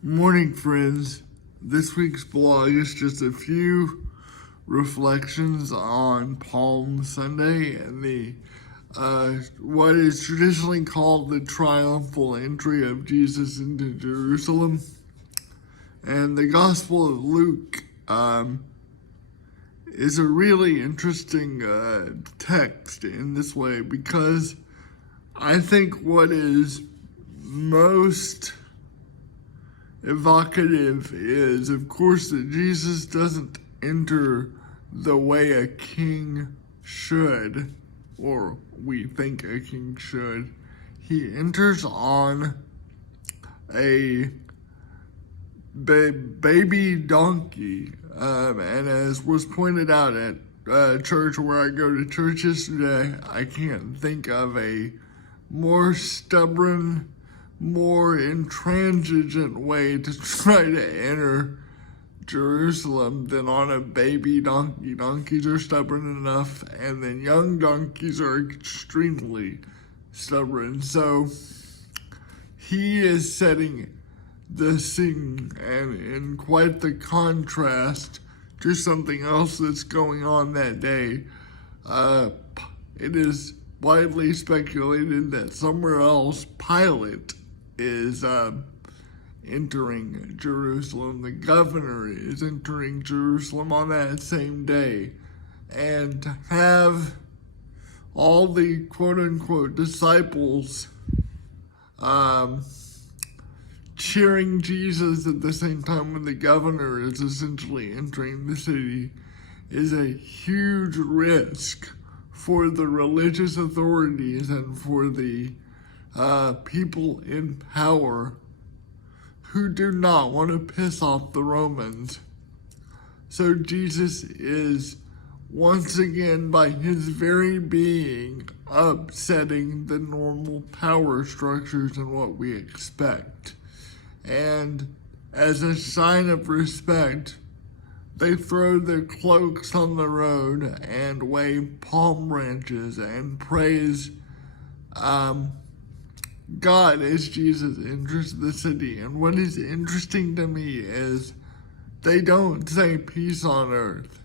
Morning, friends. This week's blog is just a few reflections on Palm Sunday and the what is traditionally called the triumphal entry of Jesus into Jerusalem. And the Gospel of Luke is a really interesting text in this way, because I think what is most evocative is, of course, that Jesus doesn't enter the way a king should, or we think a king should. He enters on a baby donkey, and as was pointed out at church where I go to church yesterday, I can't think of a more stubborn, more intransigent way to try to enter Jerusalem than on a baby donkey. Donkeys are stubborn enough, and then young donkeys are extremely stubborn. So he is setting the scene, and in quite the contrast to something else that's going on that day. It is widely speculated that somewhere else Pilate is entering Jerusalem. The governor is entering Jerusalem on that same day. And to have all the quote-unquote disciples cheering Jesus at the same time when the governor is essentially entering the city is a huge risk for the religious authorities and for the people in power who do not want to piss off the Romans. So Jesus is once again, by his very being, upsetting the normal power structures and what we expect. And as a sign of respect, they throw their cloaks on the road and wave palm branches and praise God as Jesus enters the city. And what is interesting to me is they don't say peace on earth.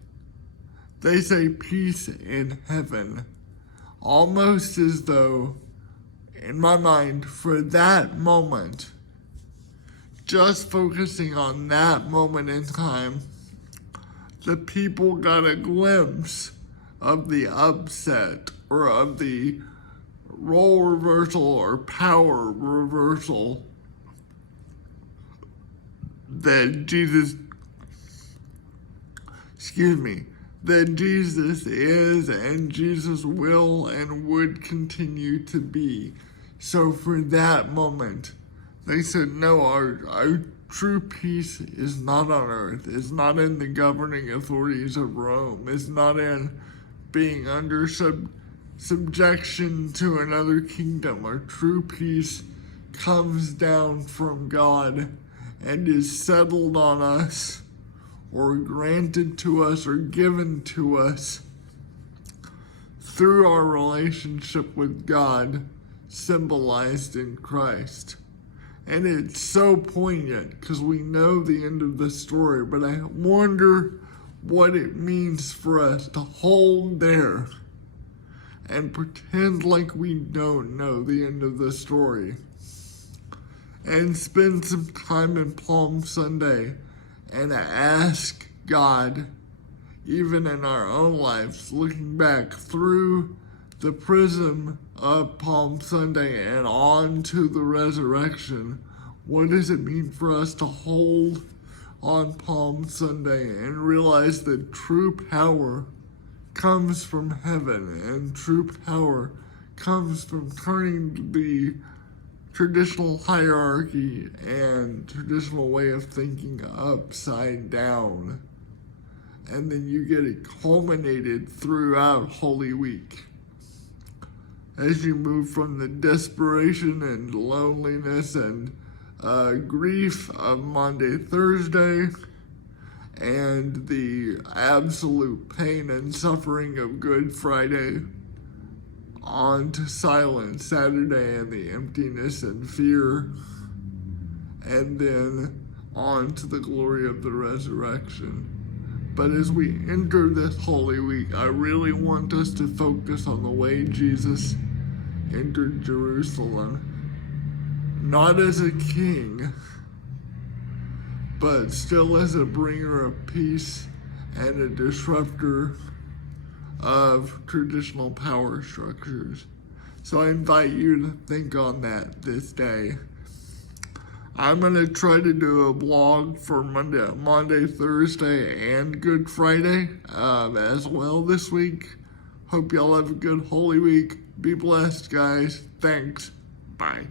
They say peace in heaven. Almost as though, in my mind, for that moment, just focusing on that moment in time, the people got a glimpse of the upset or of the role reversal or power reversal that Jesus is and Jesus will and would continue to be. So for that moment, they said, no, our true peace is not on earth, is not in the governing authorities of Rome, is not in being under subjection to another kingdom. Our true peace comes down from God and is settled on us, or granted to us, or given to us through our relationship with God, symbolized in Christ. And it's so poignant because we know the end of the story, but I wonder what it means for us to hold there and pretend like we don't know the end of the story, and spend some time in Palm Sunday and ask God, even in our own lives, looking back through the prism of Palm Sunday and on to the resurrection, what does it mean for us to hold on Palm Sunday and realize that true power comes from heaven, and true power comes from turning the traditional hierarchy and traditional way of thinking upside down. And then you get it culminated throughout Holy Week, as you move from the desperation and loneliness and grief of Maundy, Thursday, and the absolute pain and suffering of Good Friday, on to Silent Saturday and the emptiness and fear and then on to the glory of the resurrection. But as we enter this Holy Week, I really want us to focus on the way Jesus entered Jerusalem, not as a king, but still as a bringer of peace and a disruptor of traditional power structures. So I invite you to think on that this day. I'm going to try to do a blog for Monday, Thursday, and Good Friday as well this week. Hope y'all have a good Holy Week. Be blessed, guys. Thanks. Bye.